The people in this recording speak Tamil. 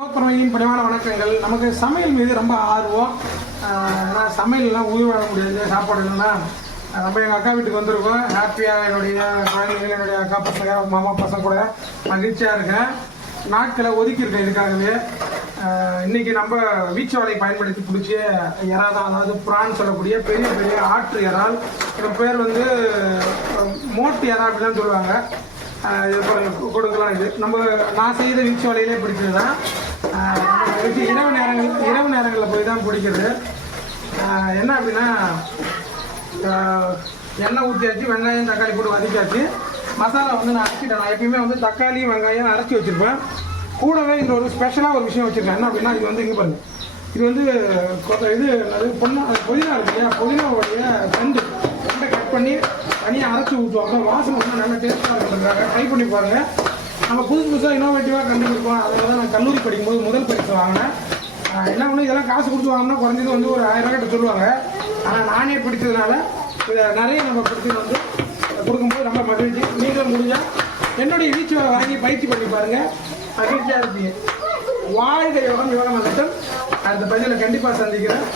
துறையின் பணிவான வணக்கங்கள். நமக்கு சமையல் மீது ரொம்ப ஆர்வம். ஏன்னா சமையல்லாம் உயிர் வாழ முடியாது. சாப்பாடு இல்லைன்னா நம்ம எங்கள் அக்கா வீட்டுக்கு வந்திருக்கோம். ஹாப்பியாக என்னுடைய குழந்தைகள், என்னுடைய அக்கா பசங்க, மாமா பசங்க கூட மகிழ்ச்சியாக இருக்கேன். நாட்களை ஒதுக்கியிருக்கேன் இதுக்காகவே. இன்றைக்கி நம்ம வீச்சவாலை பயன்படுத்தி பிடிச்ச இறா தான், அதாவது புறான்னு சொல்லக்கூடிய பெரிய பெரிய ஆற்று இறால். இதன் பேர் வந்து மோட்டு இறா அப்படிலாம் சொல்லுவாங்க. இது கொடுக்கலாம். இது நான் செய்த வீச்சு வலையிலே பிடிச்சது தான். இரவு நேரங்களில் போய் தான் பிடிக்கிறது. என்ன அப்படின்னா, எண்ணெய் ஊற்றியாச்சு, வெங்காயம் தக்காளி போட்டு வதக்கியாச்சு. மசாலா வந்து நான் அரைச்சிட்டேன். நான் எப்பயுமே வந்து தக்காளி வெங்காயம் அரைச்சி வச்சுருப்பேன். கூடவே இதில் ஒரு ஸ்பெஷலாக ஒரு விஷயம் வச்சுருக்கேன். என்ன அப்படின்னா, இது வந்து இங்கே பாருங்க, இது வந்து அது புதினா இருக்கு இல்லையா, புதினாவுடைய தண்டு கட் பண்ணி தனியாக அரைச்சி ஊற்றுவாங்க. வாசனை வந்து நல்ல டேஸ்ட்டாக இருக்கிறதுக்காக ட்ரை பண்ணி பாருங்கள். நம்ம புதுசாக இன்னோவேட்டிவாக கண்டுபிடிப்போம். அதில் தான் நான் கல்லூரி படிக்கும்போது முதல் பரிசு வாங்கினேன். என்ன பண்ணி இதெல்லாம் காசு கொடுத்து வாங்கினா குறைஞ்சது வந்து ஒரு 1000 ரூபா சொல்லுவாங்க. ஆனால் நானே பிடிச்சதுனால இதை நிறைய நம்ம பிடிச்சது வந்து கொடுக்கும்போது ரொம்ப மகிழ்ச்சி. நீங்களும் முடிஞ்சால் என்னுடைய வீச்சு வாங்கி பயிற்சி பண்ணி பாருங்கள், மகிழ்ச்சியாக இருப்பீங்க. வாழ்க யோகம் யோகம் மட்டும். அடுத்த பதிவில் கண்டிப்பாக சந்திக்கிறேன்.